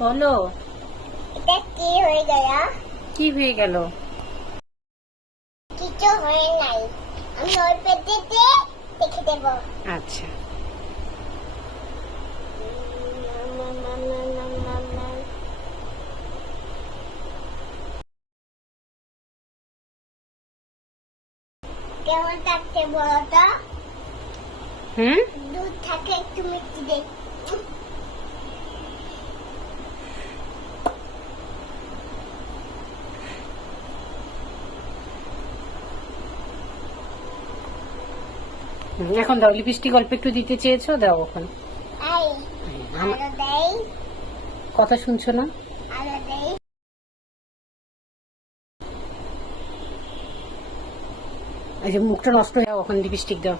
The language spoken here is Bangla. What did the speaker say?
বলো। এটা কি হয়ে গেল? কি হয়ে গেল? কিছু হয়ে নাই। আমি ওর পেটেতে দেখে দেবো। আচ্ছা। কেমন থাকতে বলো তো? হুম? দুধ থাকে একটু মিষ্টি দে হুম, এখন দাও লিপস্টিক অল্প একটু দিতে চেয়েছো দাও এখন। কথা শুনছো না? আচ্ছা এই যে মুখটা নষ্ট হয়ে যাও এখন লিপস্টিক দাও।